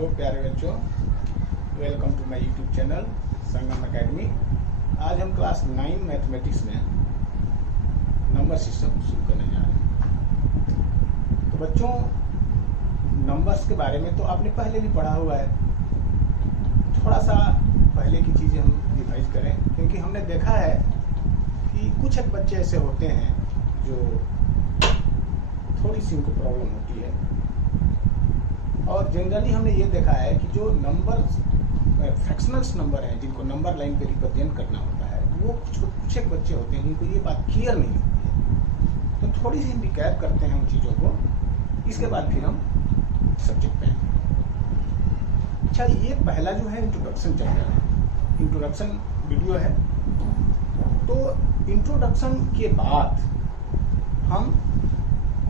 Hello प्यारे बच्चों, welcome to my YouTube channel Sangam academy. आज हम क्लास 9 मैथमेटिक्स में नंबर सिस्टम शुरू करने जा रहे हैं। तो बच्चों, नंबर्स के बारे में तो आपने पहले भी पढ़ा हुआ है। थोड़ा सा पहले की चीज़ें हम रिवाइज करें, क्योंकि हमने देखा है कि कुछ एक बच्चे ऐसे होते हैं जो थोड़ी सी उनको प्रॉब्लम होती है। और जनरली हमने ये देखा है कि जो नंबर फ्रैक्शनल्स नंबर हैं, जिनको नंबर लाइन पे रिप्रेजेंट करना होता है, वो कुछ एक बच्चे होते हैं जिनको ये बात क्लियर नहीं होती है। तो थोड़ी सी रिकैप करते हैं उन चीज़ों को, इसके बाद फिर हम सब्जेक्ट पे आएंगे। अच्छा, ये पहला जो है इंट्रोडक्शन चैप्टर है, इंट्रोडक्शन वीडियो है। तो इंट्रोडक्शन के बाद हम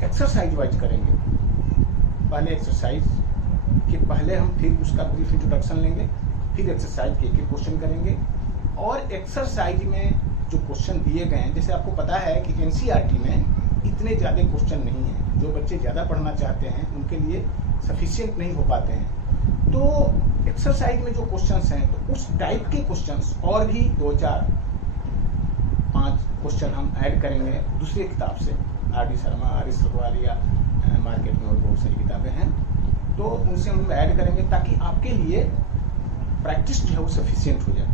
एक्सरसाइज वाइज करेंगे। पहले एक्सरसाइज के पहले हम फिर उसका ब्रीफ इंट्रोडक्शन लेंगे, फिर एक्सरसाइज के एक क्वेश्चन करेंगे। और एक्सरसाइज में जो क्वेश्चन दिए गए हैं, जैसे आपको पता है कि एनसीईआरटी में इतने ज़्यादा क्वेश्चन नहीं हैं। जो बच्चे ज़्यादा पढ़ना चाहते हैं उनके लिए सफिशिएंट नहीं हो पाते हैं। तो एक्सरसाइज में जो क्वेश्चंस हैं, तो उस टाइप के क्वेश्चंस और भी 2, 4, 5 क्वेश्चन हम ऐड करेंगे दूसरी किताब से। आर.डी. शर्मा, आर.एस. अग्रवाल या मार्केट में और बहुत सारी किताबें हैं, तो उनसे हम ऐड करेंगे ताकि आपके लिए प्रैक्टिस जो है वो सफिशिएंट हो जाए।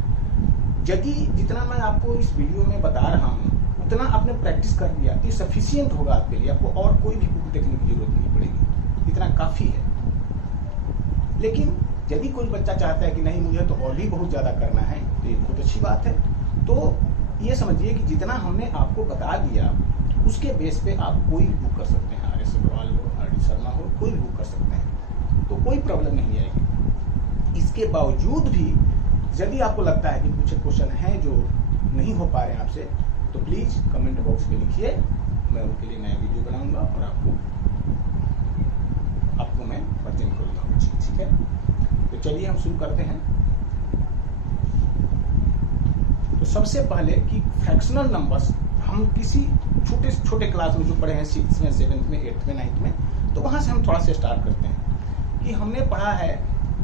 यदि जितना मैं आपको इस वीडियो में बता रहा हूँ उतना आपने प्रैक्टिस कर लिया तो सफिशिएंट होगा आपके लिए। आपको और कोई भी बुक देखने की जरूरत नहीं पड़ेगी, इतना काफ़ी है। लेकिन यदि कोई बच्चा चाहता है कि नहीं, मुझे तो और भी बहुत ज़्यादा करना है, तो ये बहुत अच्छी बात है। तो ये समझिए कि जितना हमने आपको बता दिया उसके बेस पे आप कोई बुक कर सकते हैं। आर.एस. अग्रवाल हो, आर.डी. शर्मा हो, कोई बुक कर सकते हैं, तो कोई प्रॉब्लम नहीं आएगी। इसके बावजूद भी यदि आपको लगता है कि कुछ क्वेश्चन हैं जो नहीं हो पा रहे हैं आपसे, तो प्लीज़ कमेंट बॉक्स में लिखिए, मैं उनके लिए नया वीडियो बनाऊंगा और आपको मैं प्रेजेंट करूँगा। ठीक है, तो चलिए हम शुरू करते हैं। तो सबसे पहले कि फ्रैक्शनल नंबर्स हम किसी छोटे छोटे क्लास में जो पढ़े हैं, 6th में, 7th में, 8th में, 9th में, तो वहाँ से हम थोड़ा से स्टार्ट करते हैं कि हमने पढ़ा है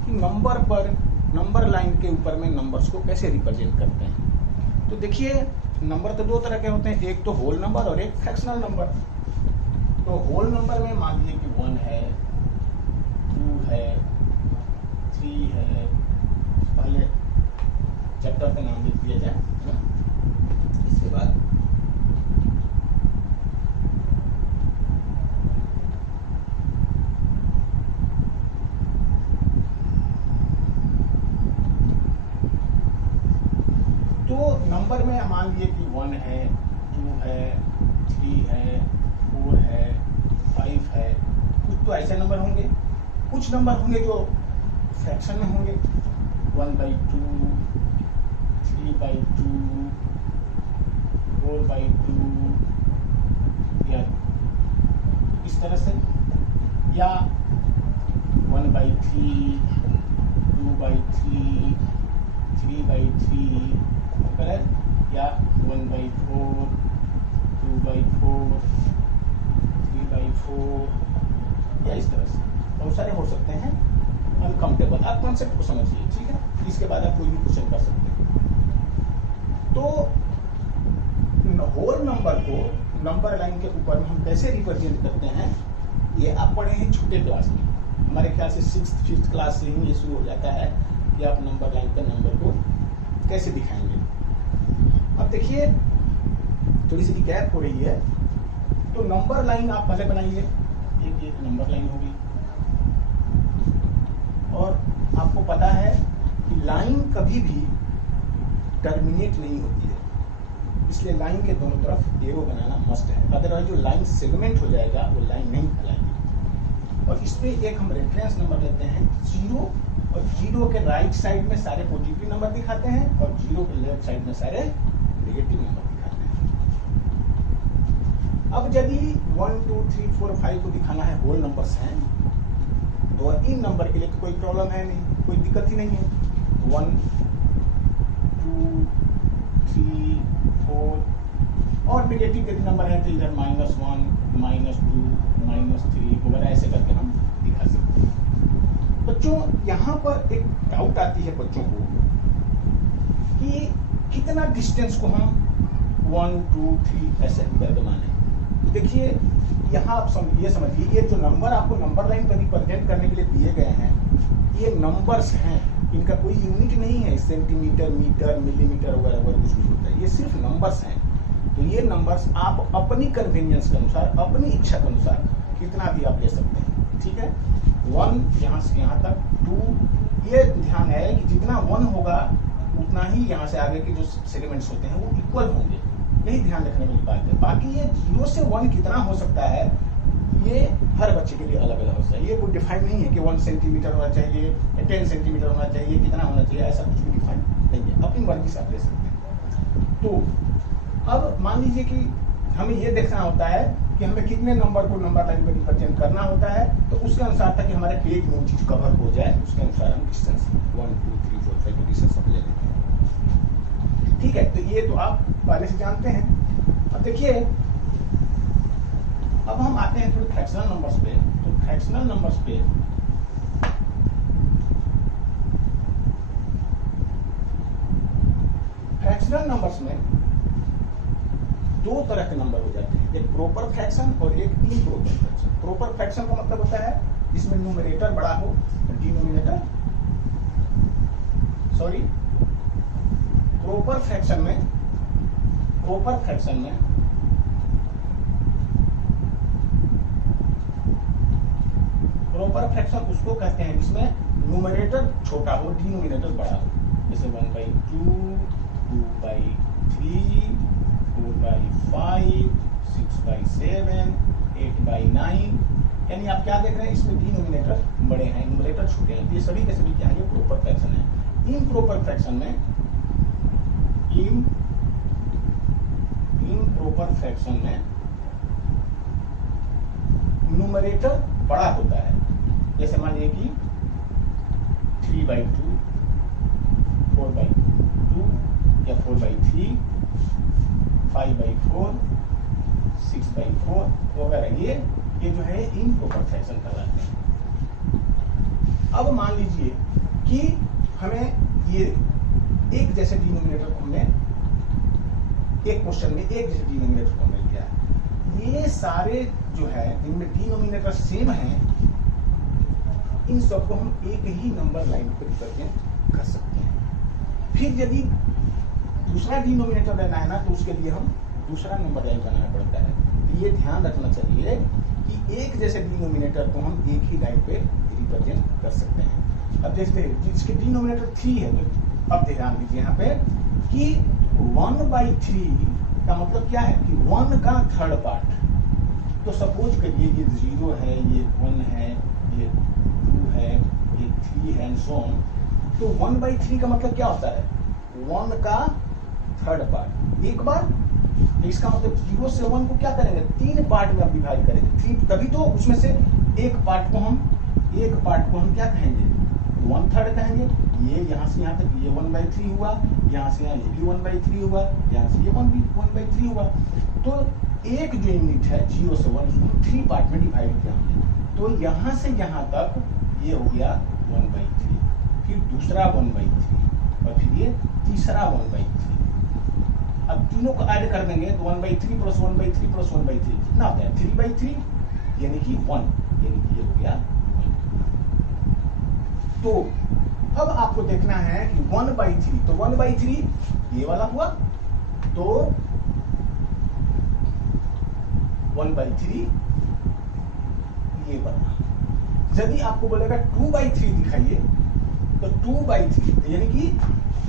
कि नंबर पर, नंबर लाइन के ऊपर में नंबर्स को कैसे रिप्रेजेंट करते हैं। तो देखिए, नंबर तो 2 तरह के होते हैं, एक तो होल नंबर और एक फ्रैक्शनल नंबर। तो होल नंबर में मान लीजिए कि 1 है, 2 है, 3 है। पहले चैप्टर का नाम लिख दिया जाए, इसके बाद तो नंबर में मान लीजिए कि 1 है, 2 है, 3 है, 4 है, 5 है। कुछ तो ऐसे नंबर होंगे, कुछ नंबर होंगे जो फ्रैक्शन में होंगे, 1/2, 3/2, 4/2 या इस तरह से, या 1/3, 2/3, 3/3 या 1/4, 2/4, 3/4 या इस तरह से बहुत सारे हो सकते हैं। अनकाउंटेबल, आप कॉन्सेप्ट को समझिए, ठीक है। इसके बाद आप कोई भी क्वेश्चन कर सकते हैं। तो होल नंबर को नंबर लाइन के ऊपर में हम कैसे रिप्रेजेंट करते हैं, ये आप पढ़े हैं छोटे क्लास में। हमारे ख्याल से 6th 5th क्लास से ही ये शुरू हो जाता है कि आप नंबर लाइन पर नंबर को कैसे दिखाएंगे। अब देखिए, थोड़ी सी रिकैप हो रही है। तो नंबर लाइन आप पहले बनाइए, एक नंबर लाइन होगी। और आपको पता है कि लाइन कभी भी टर्मिनेट नहीं होती है, इसलिए लाइन के दोनों तरफ एरो बनाना मस्ट है। अदरवाइज जो लाइन सेगमेंट हो जाएगा वो लाइन नहीं कहलाएगी। और इसमें एक हम रेफरेंस नंबर लेते हैं 0, और 0 के राइट साइड में सारे पॉजिटिव नंबर दिखाते हैं और 0 के लेफ्ट साइड में सारे नेगेटिव नंबर दिखाते हैं। अब यदि 1, 2, 3, 4, 5 को दिखाना है, होल नंबर्स हैं, तो इन नंबर के लिए तो कोई प्रॉब्लम है नहीं, कोई दिक्कत ही नहीं है। 1, 2, 3, 4 और नेगेटिव यदि नंबर है तो इधर -1, -2, -3 वगैरह ऐसे करके हम दिखा सकते हैं। तो बच्चों यहाँ पर एक डाउट आती है बच्चों को कि कितना डिस्टेंस को हम 1 2 3 ऐसे करके माने। देखिए यहाँ आप ये समझिए, ये जो नंबर आपको नंबर लाइन पर रिप्रेजेंट करने के लिए दिए गए हैं, ये नंबर्स हैं, इनका कोई यूनिट नहीं है, सेंटीमीटर, मीटर, मिलीमीटर वगैरह कुछ भी होता है, ये सिर्फ नंबर्स हैं। तो ये नंबर्स आप अपनी कन्वीनियंस के अनुसार, अपनी इच्छा के अनुसार कितना भी आप ले सकते हैं, ठीक है। 1 यहाँ से यहाँ तक, 2, ये ध्यान है कि जितना 1 होगा उतना ही यहाँ से आगे के जो सेगमेंट्स होते हैं वो इक्वल होंगे, यही ध्यान रखने वाली बात है। बाकी ये 0 से 1 कितना हो सकता है, ये हर बच्चे के लिए अलग अलग होता है, ये कोई डिफाइन नहीं है कि 1 सेंटीमीटर होना चाहिए, 10 सेंटीमीटर होना चाहिए, कितना होना चाहिए, ऐसा कुछ भी डिफाइन नहीं है, अपनी मर्जी से आप ले सकते हैं। तो अब मान लीजिए कि हमें ये देखना होता है कि हमें कितने नंबर को नंबर लाइन पर रिप्रेजेंट करना होता है, तो उसके अनुसार ताकि हमारे पेज में वो चीज कवर हो जाए, उसके अनुसार हम डिस्टेंस 1 2 3 4 5 को डिस्टेंस ले लेते हैं, ठीक है। तो ये तो आप पहले से जानते हैं। अब देखिए, अब हम आते हैं थोड़े फ्रैक्शनल नंबर्स पे। तो फ्रैक्शनल नंबर्स पे में 2 तरह के नंबर हो जाते हैं, एक प्रॉपर फ्रैक्शन और एक इम्प्रॉपर फ्रैक्शन। प्रॉपर फ्रैक्शन का मतलब होता है जिसमें न्यूमरेटर बड़ा हो, डिनोमिनेटर प्रॉपर फ्रैक्शन में प्रॉपर फ्रैक्शन उसको कहते हैं जिसमें न्यूमरेटर छोटा हो, डिनोमिनेटर बड़ा हो, जैसे 1/2, 2/3, 4/5, 6/7, 8/9। यानी आप क्या देख रहे हैं, इसमें डिनोमिनेटर बड़े हैं, न्यूमरेटर छोटे हैं। ये सभी के सभी क्या है, ये प्रॉपर फ्रैक्शन है। इम्प्रॉपर फ्रैक्शन में न्यूमरेटर बड़ा होता है, जैसे मान लीजिए कि 3/2, 4/2 या 4/3, 5/4, 6/4 वगैरह, ये जो है इम्प्रॉपर फ्रैक्शन कहलाते हैं। अब मान लीजिए कि हमें ये एक जैसे डिनोमिनेटर को हमने एक क्वेश्चन में एक जैसे डिनोमिनेटर को हमने लिया है, ये सारे जो है इनमें डिनोमिनेटर सेम है, इन सबको हम एक ही नंबर लाइन पर रिप्रेजेंट कर सकते हैं। फिर यदि दूसरा डिनोमिनेटर लेना है ना, तो उसके लिए हम दूसरा नंबर लाइन बनाना पड़ता है। तो ये ध्यान रखना चाहिए कि एक जैसे डिनोमिनेटर को हम एक ही लाइन पे रिप्रेजेंट कर सकते हैं। अब देखते हैं जिसके डिनोमिनेटर 3 है, तो अब ध्यान दीजिए यहाँ पे कि 1/3 का मतलब क्या है कि 1 का थर्ड पार्ट। तो सपोज करिए ये 0 है, ये 1 है, ये 2 है, ये 3 है, एंड सो ऑन। तो 1/3 का मतलब क्या होता है, 1 का थर्ड पार्ट एक बार। इसका मतलब 0 से 1 को क्या करेंगे, 3 पार्ट में डिवाइड करेंगे, तभी तो उसमें से एक पार्ट को हम क्या कहेंगे, 1/3 कहेंगे। ये यहाँ से यहाँ तक ये 1/3 हुआ, यहाँ से यहाँ ये भी 1/3 हुआ, यहाँ से ये 1/3 हुआ। तो एक जो यूनिट है 0 से 1, उसको 3 पार्ट में डिवाइड किया हमने। तो यहाँ से यहाँ तक ये हो गया 1/3, फिर दूसरा 1/3 और फिर ये तीसरा 1/3। अब तीनों को ऐड कर देंगे तो 1/3 + 1/3 + 1/3 कितना होता है, 3/3, यानी कि 1, यानी कि ये हो गया 1। तो अब आपको देखना है कि 1/3, तो 1/3 ये वाला हुआ, तो 1/3 ये बना। यदि आपको बोलेगा 2/3 दिखाइए, तो 2/3 यानी कि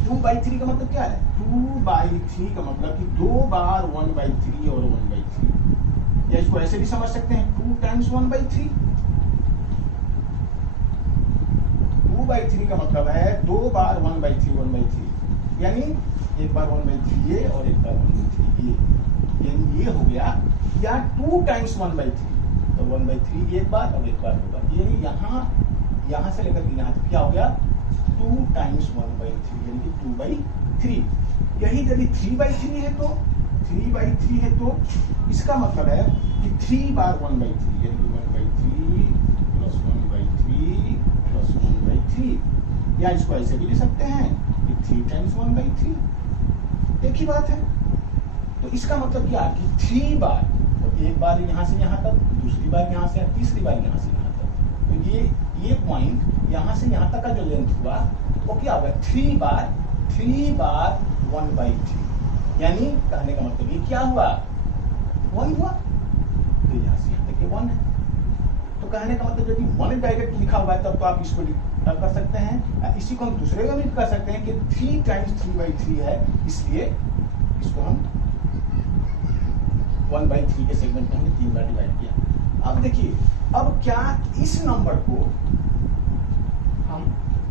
2/3 का मतलब क्या है, 2/3 का मतलब कि 2 बार 1/3 और 1/3, या इसको ऐसे भी समझ सकते हैं 2 × 1/3। 2/3 का मतलब है 2 बार 1/3 1/3, यानी एक बार 1/3 ये और एक बार 1/3 ये, यानी ये हो गया, या 2 × 1/3, तो 1/3 एक बार और एक बार होगा, यानी यहाँ से लेकर के यहाँ तक क्या हो गया, 2 × 1/3, यानी कि 2/3। यही यदि 3/3 है तो 3/3 है, तो इसका मतलब है कि 3 बार 1/3, यानी कि 1/3 + 1/3 + 1/3 3, या इसको ऐसे भी लिख सकते हैं कि 3 टाइम्स 1/3, एक ही बात है। तो इसका मतलब क्या कि 3 बार, तो एक बार यहाँ से यहाँ तक, दूसरी बार यहाँ से, तीसरी बार यहाँ से यहाँ तक, तो ये पॉइंट यहाँ से यहाँ तक का जो लेंथ हुआ वो क्या होगा, 3 बार 1/3, यानी कहने का मतलब ये क्या हुआ, 1 हुआ। तो यहाँ से यहाँ तक ये 1 है। तो कहने का मतलब यदि 1 डायरेक्ट लिखा हुआ है तब तो आप इसको कर सकते हैं। इसी को हम दूसरे में भी कर सकते हैं कि 3 टाइम्स 3/3 है, इसलिए इसको हम 1/3 के सेगमेंट में हमने 3 बार डिवाइड किया। अब देखिए, अब क्या इस नंबर को हम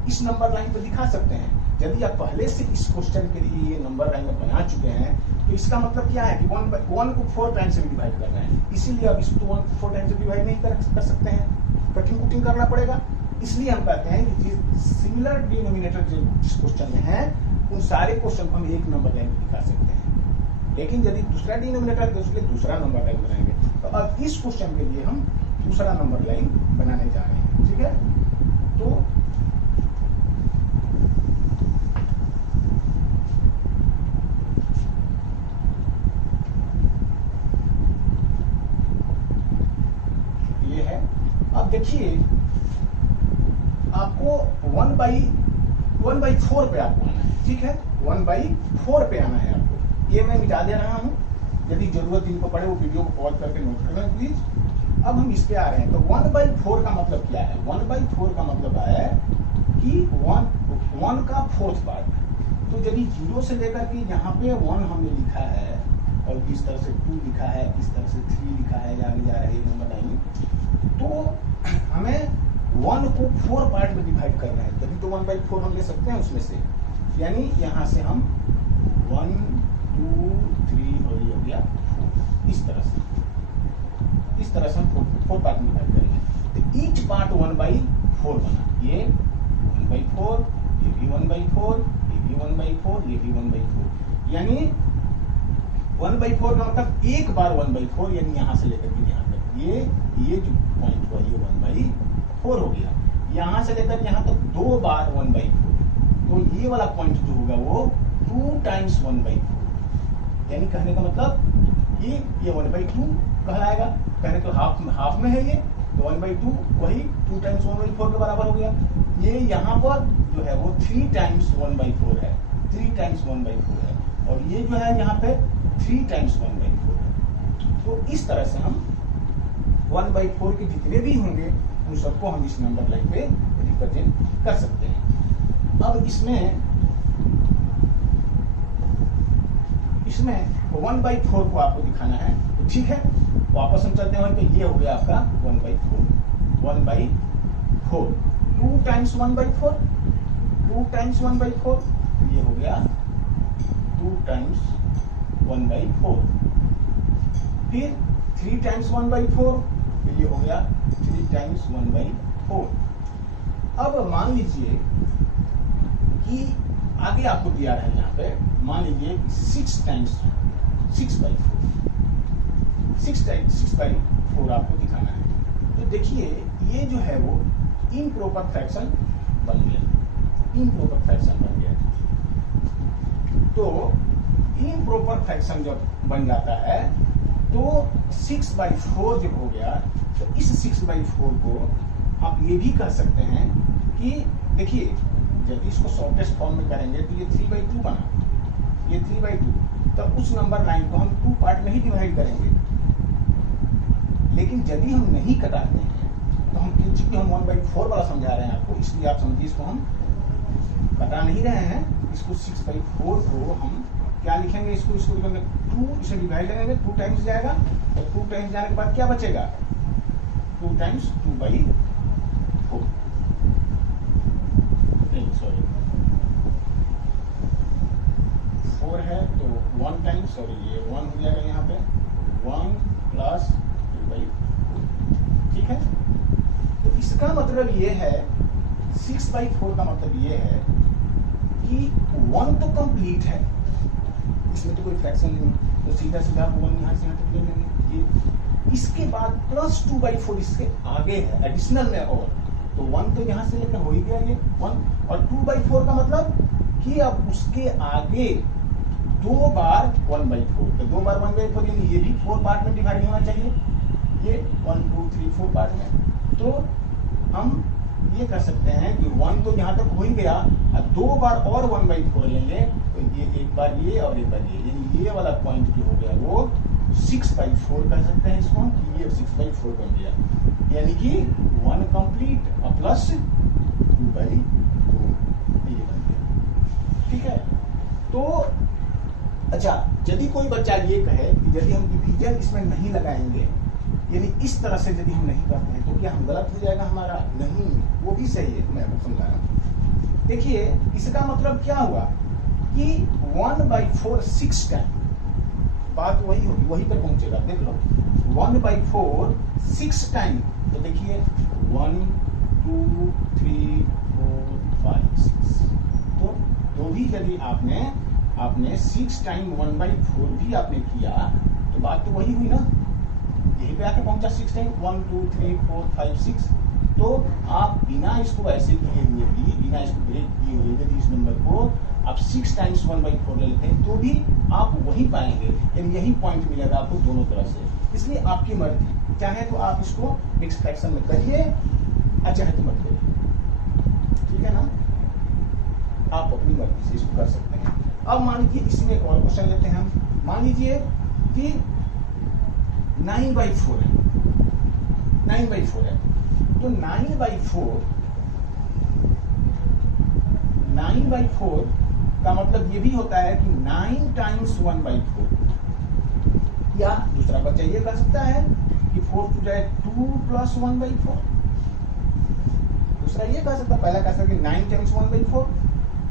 इस नंबर लाइन पे दिखा सकते हैं? यदि आप पहले से इस क्वेश्चन के लिए ये नंबर लाइन में बना चुके हैं तो इसका मतलब क्या है कि 1 को 4 टाइम्स से डिवाइड करना है, इसीलिए अब इसको 1 को 4 टाइम्स से डिवाइड नहीं कर सकते हैं, कटिंग कुटिंग करना पड़ेगा। इसलिए हम कहते हैं कि सिमिलर डिनोमिनेटर जो इस क्वेश्चन में है उन सारे क्वेश्चन को हम एक नंबर लाइन में दिखा सकते हैं। लेकिन यदि दूसरा डिनोमिनेटर है तो उसके लिए दूसरा नंबर लाइन बनाएंगे। तो अब इस क्वेश्चन के लिए हम दूसरा नंबर लाइन बनाने जा रहे हैं, ठीक है। तो ये है। अब देखिए, आपको 1/4 पे आपको आना है, ठीक है, 1/4 पे आना है आपको। ये मैं मिटा दे रहा हूं, यदि जरूरत इनको पड़े वो वीडियो को पॉज करके नोट कर लें प्लीज। अब हम इस पे आ रहे हैं। तो 1/4 का मतलब क्या है? 1/4 का मतलब है कि 1 का 4th पार्ट। तो यदि 0 से लेकर के यहाँ पे 1 हमने लिखा है और इस तरह से 2 लिखा है, इस तरह से 3 लिखा है, आगे जा रहे हैं नंबर लाइन, तो हमें 1 को 4 पार्ट में डिवाइड करना है, तभी तो 1/4 हम ले सकते हैं उसमें से। यानी यहाँ से हम 1 2 3 और ये हो गया 4, इस तरह से हम 4 पार्ट में डिवाइड करेंगे। तो ईच पार्ट 1/4 बना, ये 1/4, ये भी 1/4, ये भी 1/4, ये भी 1/4। यानी 1/4 का मतलब एक बार 1/4, यानी यहाँ से लेकर के यहाँ तक ये जो पॉइंट हुआ ये 1/4 हो गया। यहाँ से लेकर यहाँ तक 2 बार 1/4, तो ये वाला पॉइंट जो होगा वो 2 टाइम्स 1/4, यानी कहने का मतलब ये 1/2 कहलाएगा। कहने तो हाफ में है ये, तो 1/2 वही 2 टाइम्स 1/4 के बराबर हो गया। ये यहाँ पर जो है वो 3 टाइम्स 1/4 है, 3 टाइम्स 1/4 है, और ये जो है यहाँ पे 3 टाइम्स 1/4 है। तो इस तरह से हम 1/4 के जितने भी होंगे उन सबको हम इस नंबर लाइन पे रिप्रेजेंट कर सकते हैं। अब इसमें 1/4 को आपको दिखाना है, तो ठीक है, वापस हम चलते हैं। तो ये हो गया आपका 1/4, 2 टाइम्स 1/4, 2 टाइम्स 1/4, ये हो गया 2 टाइम्स 1/4। फिर 3 टाइम्स 1/4, ये हो गया 3 टाइम्स 1/4। अब मान लीजिए कि आगे आपको दिया है यहाँ पे, मान लीजिए 6 टाइम्स 6/4, 6/4 आपको दिखाना है। तो देखिए ये जो है वो इम्प्रॉपर फ्रैक्शन बन गया, इम्प्रॉपर फ्रैक्शन बन गया। तो इम्प्रॉपर फ्रैक्शन जब बन जाता है तो 6/4 जब हो गया, तो इस 6/4 को आप ये भी कह सकते हैं कि देखिए जब इसको शॉर्टेस्ट फॉर्म में करेंगे तो ये 3/2 बना, ये 3/2, तब उस नंबर लाइन को हम 2 पार्ट में ही डिवाइड करेंगे। लेकिन यदि हम नहीं कटाते हैं तो हम, चूंकि हम 1/4 वाला समझा रहे हैं आपको, इसलिए आप समझिए इसको हम कटा नहीं रहे हैं। इसको 6/4 को हम क्या लिखेंगे, इसको 2 इसे डिवाइड करेंगे, 2 टाइम्स जाएगा, और 2 टाइम्स जाने के बाद क्या बचेगा, 2 टाइम्स 2/4, नहीं सॉरी 4 है तो 1 टाइम्स, सॉरी ये 1 हो जाएगा यहाँ पे, 1 + 2/4, ठीक है। तो इसका मतलब ये है, 6/4 का मतलब ये है कि 1 तो कंप्लीट है, इसमें तो कोई फ्रैक्शन नहीं, तो सीधा 1 यहाँ से यहाँ तक ले लेंगे। ये इसके बाद +2/4 इसके आगे है एडिशनल में, और तो 1 तो यहाँ से लेकर हो ही गया ये 1, और 2/4 का मतलब कि अब उसके आगे 2 बार 1/4, तो 2 बार 1/4 यानी ये भी 4 पार्ट में डिवाइड होना चाहिए, ये 1 2 3 4 पार्ट में। तो हम ये कर सकते हैं कि 1 तो यहाँ तक हो ही गया, और 2 बार और 1/4 लेंगे, तो ये एक बार ये और एक बार ये, यानी ये वाला पॉइंट जो हो गया वो 6/4 कह सकते हैं इसको, कि ये 6/4 बन गया, यानी कि 1 कंप्लीट प्लस 2/4 ये बन गया। ठीक है, तो अच्छा, यदि कोई बच्चा ये कहे कि यदि हम डिवीजन इसमें नहीं लगाएंगे, यानी इस तरह से यदि हम नहीं करते हैं, तो क्या हम गलत हो जाएगा हमारा? नहीं, वो भी सही है, मैं आपको समझा रहा हूँ। देखिए, इसका मतलब क्या हुआ कि 1/4 6 टाइम, बात वही होगी, वही पर पहुंचेगा। देख लो, 1/4 6 टाइम, तो देखिए 1 2 3 4 5 6, तो भी यदि आपने 6 टाइम 1/4 भी आपने किया, तो बात तो वही हुई ना, यहीं पे आके पहुंचा 6 टाइम 1 2 3 4 5 6। तो आप बिना इसको ऐसे किए हुए भी, बिना इसको ब्रेक किए हुए यदि इस नंबर को आप 6 टाइम्स 1/4 ले लेते हैं, तो भी आप वही पाएंगे, यानी यही पॉइंट मिलेगा आपको दोनों तरफ से। इसलिए आपकी मर्जी, चाहे तो आप इसको मिक्स फ्रैक्शन में करिए, चाहे तो मत करिए, ठीक है ना, आप अपनी मर्जी से इसको कर सकते हैं। अब मान लीजिए इसमें एक और क्वेश्चन लेते हैं हम। मान लीजिए कि 9/4 है, 9/4 है, तो 9/4 का मतलब ये भी होता है कि 9 टाइम्स 1/4, या दूसरा बच्चा ये कर सकता है कि 4 to 2 + 1/4, दूसरा ये कर सकता है, पहला कर सकता है 9 टाइम्स 1/4,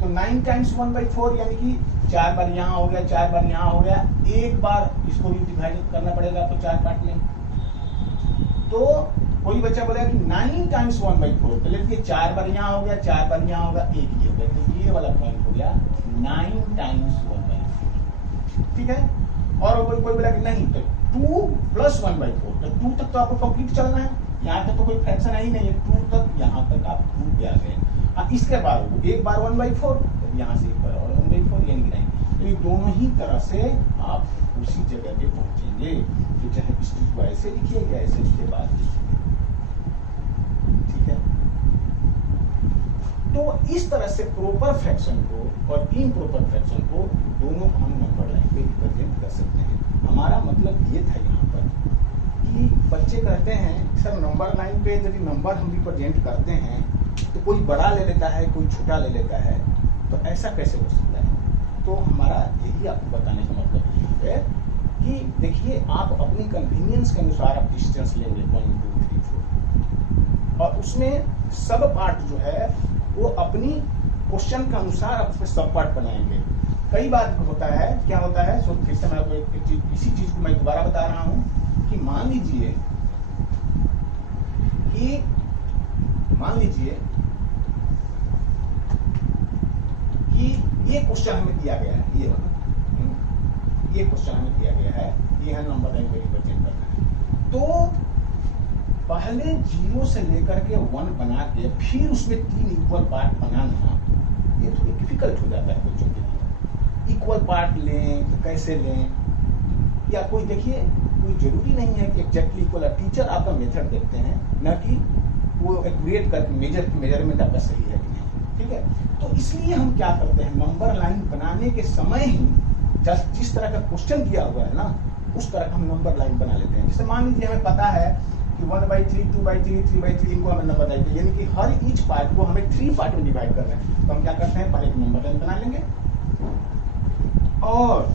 तो 9 टाइम्स 1/4 यानी कि 4 बार यहाँ हो गया, 4 बार यहाँ हो गया, एक बार इसको भी डिवाइड करना पड़ेगा तो 4 पार्ट में। तो कोई बच्चा बोलेगा कि 9 टाइम्स 1/4, तो देखिए 4 बार यहाँ हो गया, 4 बार यहाँ होगा, एक ही हो गया, तो ये वाला पॉइंट हो गया 9 टाइम्स 1/4। ठीक है, और कोई बोला कि नहीं, तो 2 + 1/4, तो 2 तक तो आपको कंप्लीट चलना है, यहाँ तक तो कोई फ्रैक्शन है ही नहीं है, 2 तक, यहाँ तक आप 2 पे आ गए। इसके बाद एक बार 1/4, यहाँ से एक बार और 1/4, यानी कि नहीं, तो ये दोनों ही तरह से आप उसी जगह पे पहुंचेंगे। तो चाहे इस चीज को ऐसे लिखिए या ऐसे लिखिए, बात ठीक है। तो इस तरह से प्रॉपर फ्रैक्शन को और इम्प्रॉपर फ्रैक्शन को दोनों हम नंबर लाइन पे रिप्रेजेंट कर सकते हैं। हमारा मतलब ये था यहाँ पर कि बच्चे कहते हैं सर नंबर लाइन पे यदि नंबर हम रिप्रेजेंट करते हैं तो कोई बड़ा ले लेता है, कोई छोटा ले लेता है, तो ऐसा कैसे हो सकता है? तो हमारा यही आपको बताने का मतलब यही है कि देखिए, आप अपनी कन्वीनियंस के अनुसार आप डिस्टेंस लेंगे 1 2 3 4, और उसमें सब पार्ट जो है वो अपनी क्वेश्चन के अनुसार आप उसमें सब पार्ट बनाएंगे। कई बार होता है, क्या होता है, सो फिर से मैं आपको इसी चीज को मैं दोबारा बता रहा हूँ कि मान लीजिए कि ये क्वेश्चन हमें दिया गया है, ये क्वेश्चन हमें दिया गया है, ये है नंबर लाइन को रिप्रेजेंट करना है। तो पहले 0 से लेकर के 1 बना के फिर उसमें 3 इक्वल पार्ट बनाना, ये थोड़ी डिफिकल्ट हो जाता है बच्चों के लिए। इक्वल पार्ट लें तो कैसे लें, या कोई देखिए, कोई जरूरी नहीं है कि एग्जैक्टली इक्वल, टीचर आपका मेथड देखते हैं, न कि वो एक्यूरेट करके मेजरमेंट आपका सही है कि नहीं। ठीक है, तो इसलिए हम क्या करते हैं, नंबर लाइन बनाने के समय ही जिस तरह का क्वेश्चन दिया हुआ है ना, उस तरह का हम नंबर लाइन बना लेते हैं। जैसे मान लीजिए हमें पता है कि 1/3 2/3 3/3 इनको हमें नंबर लाइन, यानी कि हर ईच पार्ट को हमें 3 पार्ट में डिवाइड कर रहे हैं, तो हम क्या करते हैं, पहले एक नंबर लाइन बना लेंगे, और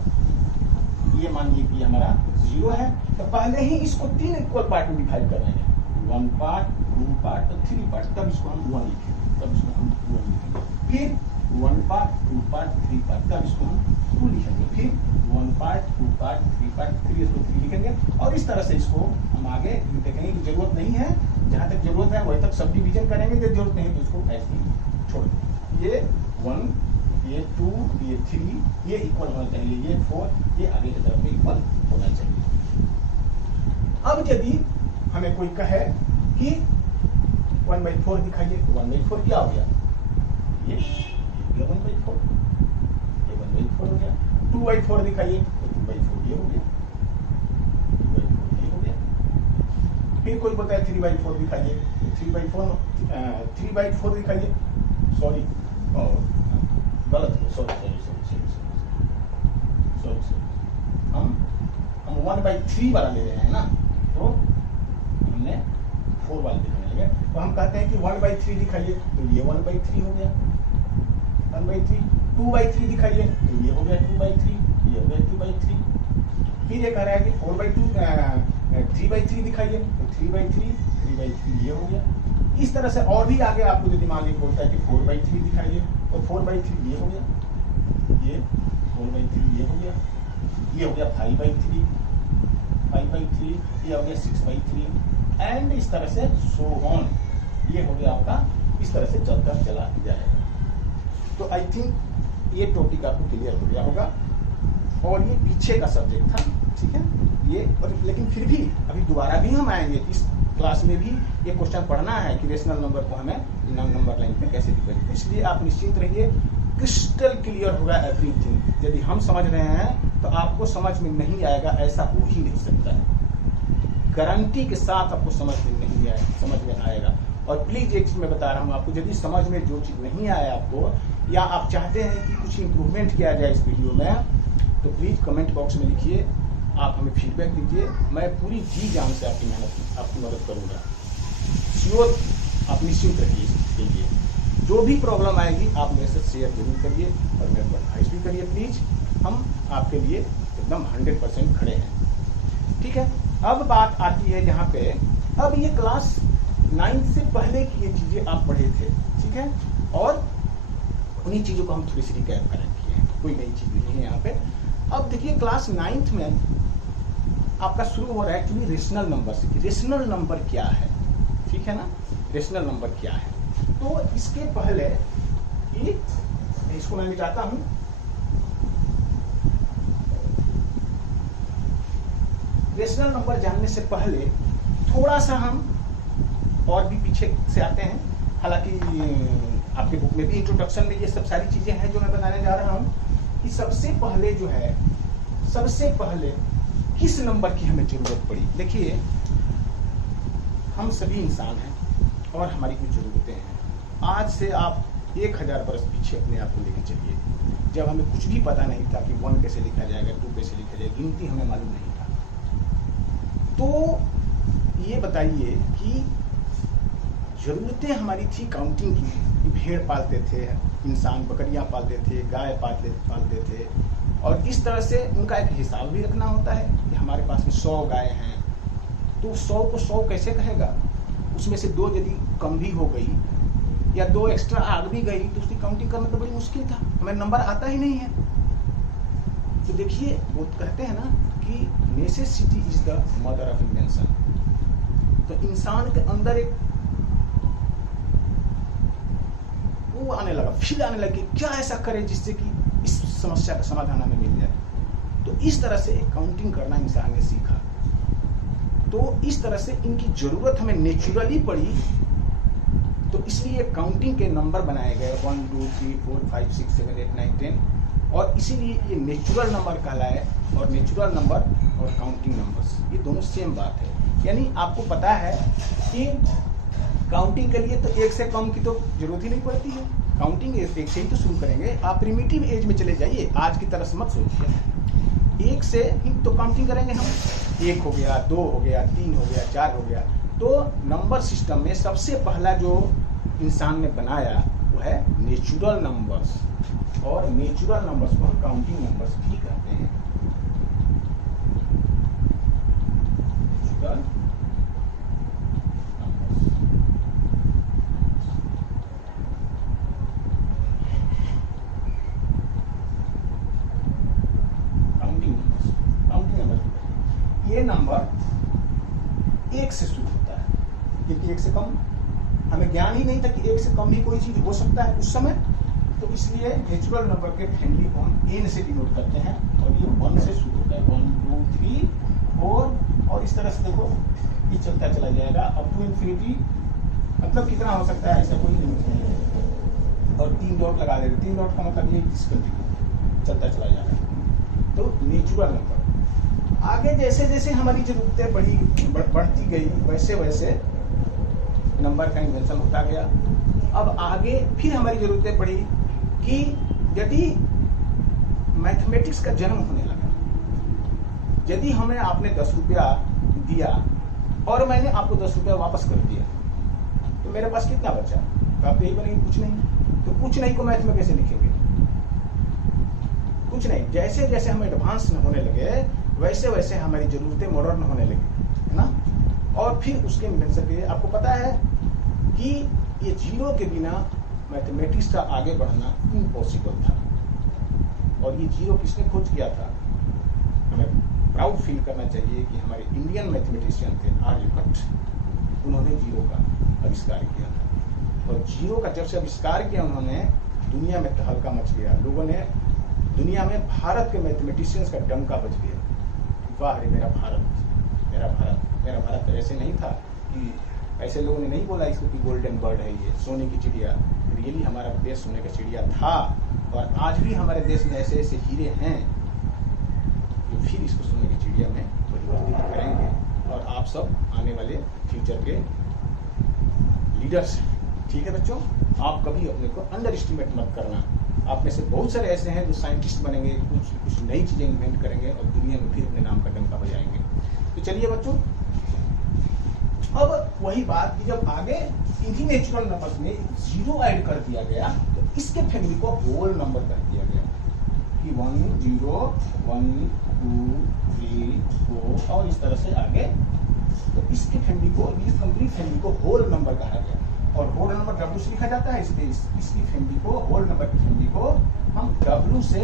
ये मान लीजिए कि हमारा 0 है, तो पहले ही इसको 3 इक्वल पार्ट में डिवाइड कर लेंगे, 1 पार्ट 2 पार्ट और 3 पार्ट, तब इसको हम 1 लिखेंगे, तब इसको हम 1 लिखेंगे, फिर 1 पार्ट 2 पार्ट 3 पार्ट, तब इसको हम 2 लिखेंगे, फिर 1 पार्ट 2 पार्ट 3 पार्ट 3 इसको 3 लिखेंगे, और इस तरह से इसको हम आगे देखेंगे कि जरूरत नहीं है, जहां तक जरूरत है वहीं तक सब डिवीजन करेंगे, जब जरूरत नहीं तो इसको ऐसे ही छोड़ देंगे। ये 1, ये 2, ये 3, ये इक्वल होना चाहिए, ये 4, ये आगे की तरफ इक्वल होना चाहिए। अब यदि हमें कोई कहे कि 1/4 दिखाइए, तो 1/4 क्या हो गया, ये 1/4, ये 1/4 हो गया। 2/4 दिखाइए, तो 2/4 ये हो गया, 2/4 ये हो गया। फिर कोई बताए 3/4 दिखाइए, तो 3/4 दिखाइए, सॉरी गलत हो, सॉरी, हम 1/3 वाला ले रहे हैं ना, तो हमने 4 वाला दिखाने लगे, तो हम कहते हैं कि 1/3 दिखाइए, तो ये 1/3 हो गया, 1/3। 2/3 दिखाइए, तो ये हो गया 2/3, ये हो गया 2/3। फिर ये कह रहा है कि 4/2 3/3 दिखाइए, तो 3/3 ये हो गया। इस तरह से और भी आगे आपको जो दिमाग एक बोलता है कि 4/3 दिखाइए, तो 4/3 ये हो गया, ये 4/3 ये हो गया, ये हो गया 5/3, 5/3, ये हो गया 6/3 एंड इस तरह से सो ऑन, ये हो गया आपका, इस तरह से चलता चला जाएगा। तो आई थिंक ये टॉपिक आपको क्लियर हो गया होगा, और ये पीछे का सब्जेक्ट था, ठीक है ये। और लेकिन फिर भी अभी दोबारा भी हम आएंगे, इस क्लास में भी ये क्वेश्चन पढ़ना है कि रेशनल नंबर को हमें नंबर लाइन पे कैसे लिखें, इसलिए आप निश्चिंत रहिए, क्रिस्टल क्लियर होगा एवरीथिंग। यदि हम समझ रहे हैं तो आपको समझ में नहीं आएगा, ऐसा हो ही नहीं सकता है, गारंटी के साथ आपको समझ में आएगा। और प्लीज एक चीज मैं बता रहा हूँ आपको, यदि समझ में जो चीज नहीं आया आपको, या आप चाहते हैं कि कुछ इंप्रूवमेंट किया जाए इस वीडियो में, तो प्लीज कमेंट बॉक्स में लिखिए, आप हमें फीडबैक दीजिए, मैं पूरी जी जान से आपकी मदद करूंगा। श्योर, आप निश्चिंत रहिए इसके लिए। जो भी प्रॉब्लम आएगी आप मेरे साथ शेयर जरूर करिए और मेरे को एडवाइस भी करिए प्लीज, हम आपके लिए एकदम 100% खड़े हैं, ठीक है। अब बात आती है यहाँ पे, अब ये क्लास 9 से पहले की ये चीजें आप पढ़े थे, ठीक है, और उन्हीं चीजों को हम थोड़ी सी रिकैप करेंगे, कोई नई चीज नहीं है यहाँ पे। अब देखिए क्लास 9th में आपका शुरू हो रहा है एक्चुअली रेशनल नंबर से, कि रेशनल नंबर क्या है, ठीक है ना, रेशनल नंबर क्या है। तो इसके पहले कि इसको मैं मिटाता हूं, रेशनल नंबर जानने से पहले थोड़ा सा हम और भी पीछे से आते हैं, हालांकि आपके बुक में भी इंट्रोडक्शन में ये सब सारी चीजें हैं जो मैं बताने जा रहा हूं, कि सबसे पहले जो है, सबसे पहले किस नंबर की हमें जरूरत पड़ी। देखिए हम सभी इंसान हैं और हमारी कुछ जरूरतें हैं। आज से आप 1000 बरस पीछे अपने आप को लेके चलिए, जब हमें कुछ भी पता नहीं था कि 1 कैसे लिखा जाएगा, 2 कैसे लिखा जाएगा, गिनती हमें मालूम नहीं था। तो ये बताइए कि जरूरतें हमारी थी काउंटिंग की, भेड़ पालते थे इंसान, बकरियां पालते थे, गाय पालते थे, और इस तरह से उनका एक हिसाब भी रखना होता है कि हमारे पास में 100 गाय हैं, तो 100 को 100 कैसे कहेगा, उसमें से 2 यदि कम भी हो गई या 2 एक्स्ट्रा आग भी गई तो उसकी काउंटिंग करना तो बड़ी मुश्किल था, हमें नंबर आता ही नहीं है। तो देखिए वो कहते हैं ना कि necessity is the mother of invention. तो इंसान के अंदर एक वो आने लगा, फील आने लगी, क्या ऐसा करे जिससे कि इस समस्या का समाधान हमें मिल जाए। तो इस तरह से एक काउंटिंग करना इंसान ने सीखा। तो इस तरह से इनकी जरूरत हमें नेचुरली पड़ी, तो इसलिए काउंटिंग के नंबर बनाए गए 1 2 3 4 5 6 7 8 9 10, और इसीलिए ये नेचुरल नंबर कहलाए। और नेचुरल नंबर और काउंटिंग नंबर्स ये दोनों सेम बात है, यानी आपको पता है कि काउंटिंग के लिए तो 1 से कम की तो जरूरत ही नहीं पड़ती है, काउंटिंग 1 से ही तो शुरू करेंगे। आप प्रिमिटिव एज में चले जाइए, आज की तरह से मत सोचिए, 1 से ही तो काउंटिंग करेंगे हम, 1 हो गया, 2 हो गया, 3 हो गया, 4 हो गया। तो नंबर सिस्टम में सबसे पहला जो इंसान ने बनाया वो है नेचुरल नंबर्स, और नेचुरल नंबर्स को हम काउंटिंग नंबर्स भी कहते हैं। नेचुरल ये नंबर 1 से शुरू होता है, क्योंकि 1 से कम हमें ज्ञान ही नहीं था कि 1 से कम भी कोई चीज हो सकता है उस समय। तो इसलिए नेचुरल नंबर के फैमिली को हम n से डिनोट करते हैं, और ये 1 से शुरू होता है, 1 2 3 4, और इस तरह से देखो ये चलता चला जाएगा अप टू इन्फिनिटी मतलब कितना हो सकता है, ऐसा कोई लिमिट नहीं है। और 3 डॉट लगा दे रहे, 3 डॉट का मतलब ये डिसकंटिन्यू चलता चला जा रहा है। तो नेचुरल नंबर आगे जैसे जैसे हमारी जरूरतें बढ़ती गई वैसे वैसे नंबर का इन्वेंशन होता गया। अब आगे फिर हमारी जरूरतें पड़ी कि यदि मैथमेटिक्स का जन्म होने लगा, यदि हमें आपने 10 रुपया दिया और मैंने आपको 10 रुपया वापस कर दिया, तो मेरे पास कितना बचा? तो आप यही बनेगी कुछ नहीं। तो कुछ नहीं को मैथ में कैसे लिखेंगे? कुछ नहीं। जैसे जैसे हम एडवांस होने लगे वैसे वैसे हमारी जरूरतें मॉडर्न होने लगी, है ना। और फिर उसके इन्वेंशन के लिए आपको पता है कि ये जीरो के बिना मैथमेटिक्स का आगे बढ़ना इम्पॉसिबल था। और ये जीरो किसने खोज किया था? हमें प्राउड फील करना चाहिए कि हमारे इंडियन मैथमेटिशियन थे आर्यभट्ट, उन्होंने जीरो का आविष्कार किया था। और जीरो का जब से आविष्कार किया उन्होंने, दुनिया में तहलका मच गया। लोगों ने दुनिया में भारत के मैथमेटिशियंस का डंका बज गया। वाह रे मेरा भारत, मेरा भारत, मेरा भारत। तो ऐसे नहीं था कि ऐसे लोगों ने नहीं बोला इसको कि गोल्डन बर्ड है, ये सोने की चिड़िया। रियली हमारा देश सोने का चिड़िया था। और आज भी हमारे देश में ऐसे ऐसे हीरे हैं जो फिर इसको सोने की चिड़िया में परिवर्तित करेंगे। और आप सब आने वाले फ्यूचर के लीडर्स हैं। ठीक है बच्चों, आप कभी अपने को अंडर एस्टिमेट मत करना। आप में से बहुत सारे ऐसे हैं जो साइंटिस्ट बनेंगे, कुछ नई चीजें इन्वेंट करेंगे और दुनिया में फिर अपने नाम का डंका बजाएंगे। तो चलिए बच्चों, अब वही बात कि जब आगे इन्हीं नेचुरल नंबर्स में जीरो ऐड कर दिया गया तो इसके फैमिली को होल नंबर कर दिया गया कि 1 0 1 2 3 4 और इस तरह से आगे। तो इसकी फैमिली को, इस कंप्लीट फैमिली को होल नंबर कहा गया। और होल नंबर W से लिखा जाता है, इसलिए इसकी फैमिली को, होल नंबर की फैमिली को हम W से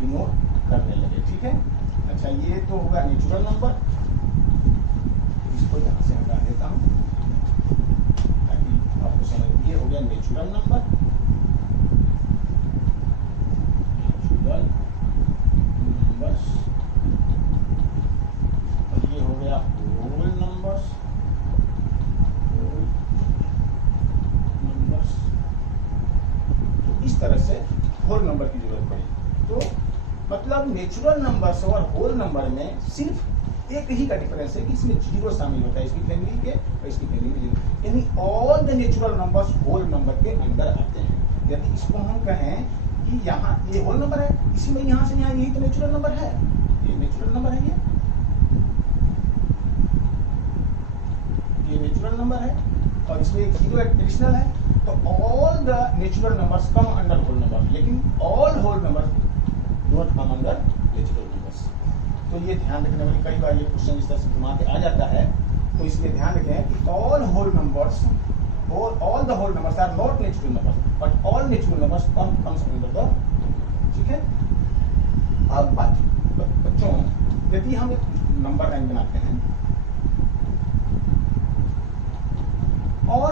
डिनोट करने लगे। ठीक है। अच्छा, ये तो होगा नेचुरल नंबर। इसको यहाँ से हटा देता हूँ ताकि आपको समझ। ये हो गया नेचुरल नंबर, नेचुरल नंबर्स। और ये हो गया होल नंबर्स, इस तरह से होल नंबर की जरूरत पड़ी। तो मतलब नेचुरल नंबर्स और होल नंबर में सिर्फ एक ही का डिफरेंस है कि इसमें जीरो शामिल होता है, इसकी फैमिली के और इसकी फैमिली के जीरो। यानी all the natural numbers whole number के अंदर आते हैं। यदि इसको हम कहें कि यहाँ ये होल नंबर है, इसी में यहाँ से यहाँ यही तो नेचुरल नंबर है, ये नेचुरल नंबर है, ये नेचुरल नंबर है और इसमें एक जीरो एडिशनल है। तो all the natural numbers come under whole number, लेकिन all whole number don't come under natural numbers. तो ये ध्यान रखने वाली, कई बार ये क्वेश्चन इस तरह से दिमाग में आ जाता है, तो इसलिए ध्यान रखें कि ऑल होल नंबर्स और all the whole numbers are not natural numbers but all natural numbers comes under the. ठीक है। अब बच्चों, यदि हम एक नंबर लाइन बनाते हैं और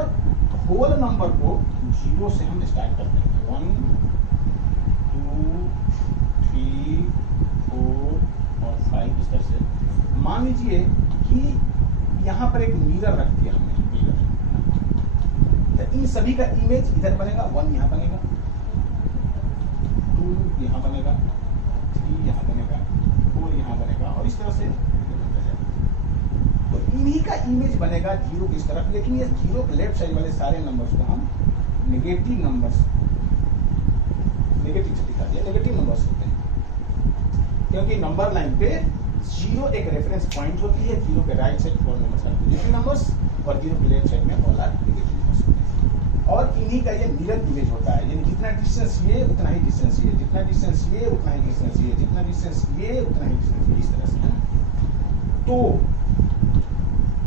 होल नंबर को जीरो से हम स्टार्ट करते हैं, 1 2 3 4 और 5 इस तरह से। मान लीजिए कि यहाँ पर एक मिरर रख दिया हमने, मिरर। तो इन सभी का इमेज इधर बनेगा, 1 यहाँ बनेगा, 2 यहाँ बनेगा, 3 यहाँ बनेगा, 4 यहाँ बनेगा और इस तरह से। तो इन्हीं का इमेज बनेगा जीरो की तरफ। लेकिन ये जीरो के लेफ्ट साइड वाले सारे नंबर्स को हम नेगेटिव नंबर्स, नेगेटिव से दिखा दिया, नेगेटिव नंबर्स होते हैं। क्योंकि नंबर लाइन पे जीरो एक रेफरेंस पॉइंट होती है, जीरो के right side all numbers are positive numbers और जीरो के लेफ्ट साइड में ऑल आर नेगेटिव नंबर्स होते हैं। और इन्हीं का ये मिरर इमेज होता है, यानी जितना डिस्टेंस ये उतना ही डिस्टेंस ये, जितना डिस्टेंस ये उतना ही डिस्टेंस ये, जितना डिस्टेंस ये उतना ही डिस्टेंस ये, इस तरह से है। तो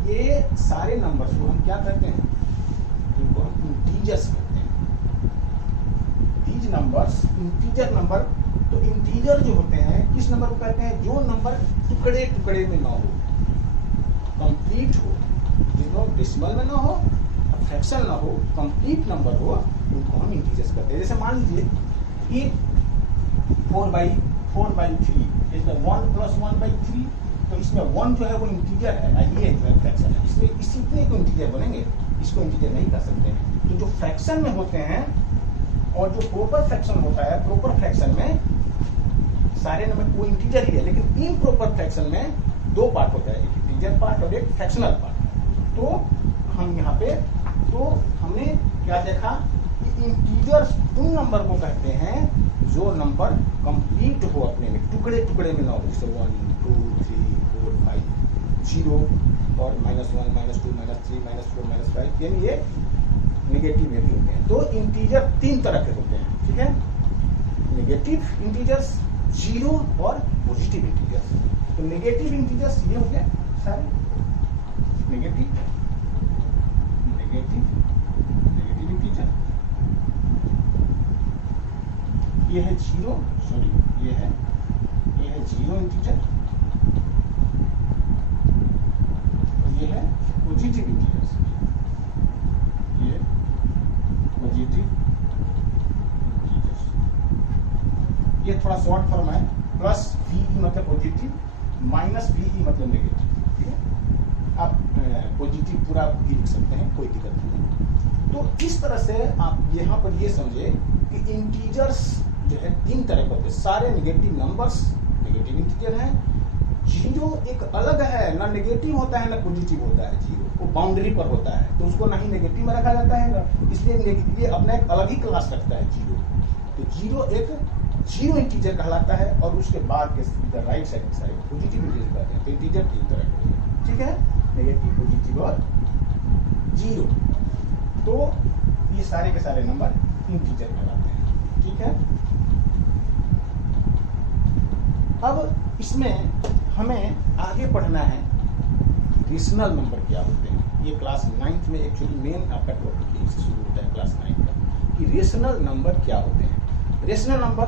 ये सारे नंबर्स को हम क्या करते हैं? इनको हम इंटीजर्स कहते हैं। These numbers integer number. तो इंटीजर जो होते हैं किस नंबर को कहते हैं? जो नंबर टुकड़े टुकड़े में ना हो, कंप्लीट हो, जिसमें डेसिमल में ना हो, फ्रैक्शन ना हो, कंप्लीट नंबर हो, उनको हम इंटीजर्स कहते हैं। जैसे मान लीजिए ये 4/3, इसमें 1 + 1/3। तो इसमें 1 जो है वो इंटीजर है, ये फ्रैक्शन है, इसमें इतने को इंटीजर बनेंगे। इसको इंटीजर नहीं कर सकते हैं। तो जो फ्रैक्शन में होते हैं और जो प्रॉपर फ्रैक्शन होता है, प्रॉपर फ्रैक्शन में सारे नंबर वो इंटीजर ही है, लेकिन इम्प्रॉपर फ्रैक्शन में दो पार्ट होता है, एक इंटीजर पार्ट और एक फ्रैक्शनल पार्ट। तो हम यहाँ पे तो हमने क्या देखा कि इंटीजर्स उन नंबर को कहते हैं जो नंबर कंप्लीट हो अपने में, टुकड़े टुकड़े में ना हो, जैसे 1 2 3 4 5 0 और -1 -2 -3 -4 -5, यानी ये नेगेटिव में भी होते हैं। तो इंटीजर तीन तरह के होते हैं, ठीक है, नेगेटिव इंटीजर्स, जीरो और पॉजिटिव इंटीजर्स। तो नेगेटिव इंटीजर्स ये हो गए सारे, नेगेटिव इंटीजर, ये है जीरो, सॉरी ये है जीरो इंटीजर, और ये है पॉजिटिव इंटीजर्स, ये पॉजिटिव इंटीजर्स। ये थोड़ा शॉर्ट फॉर्म है, प्लस VE मतलब पॉजिटिव, माइनस VE मतलब नेगेटिव, ठीक है। आप पॉजिटिव पूरा भी लिख सकते हैं, कोई दिक्कत नहीं है। तो इस तरह से आप यहाँ पर ये समझे कि इंटीजर्स जो है तीन तरह के होते हैं, सारे नेगेटिव नंबर्स नेगेटिव इंटीजर हैं। जीरो एक अलग है, ना नेगेटिव होता है ना पॉजिटिव होता है, जीरो वो बाउंड्री पर होता है, तो उसको ना ही नेगेटिव में रखा जाता है ना, इसलिए अपना एक अलग ही क्लास रखता है जीरो। तो जीरो एक जीरो इंटीजर कहलाता है, और उसके बाद के राइट साइड सारे पॉजिटिव इंटीजर कहते हैं। तो इंटीजर तीन तरह के होते हैं, ठीक है, नेगेटिव, पॉजिटिव और जीरो। तो ये सारे के सारे नंबर इंटीजर कहलाते हैं, ठीक है। अब इसमें हमें आगे पढ़ना है रेशनल नंबर क्या होते हैं। ये क्लास 9th में एक्चुअली मेन आपका टॉपिक यही से शुरू होता है क्लास 9 का, कि रेशनल नंबर क्या होते हैं। रेशनल नंबर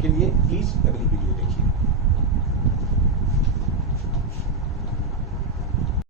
के लिए प्लीज अगली वीडियो देखिए।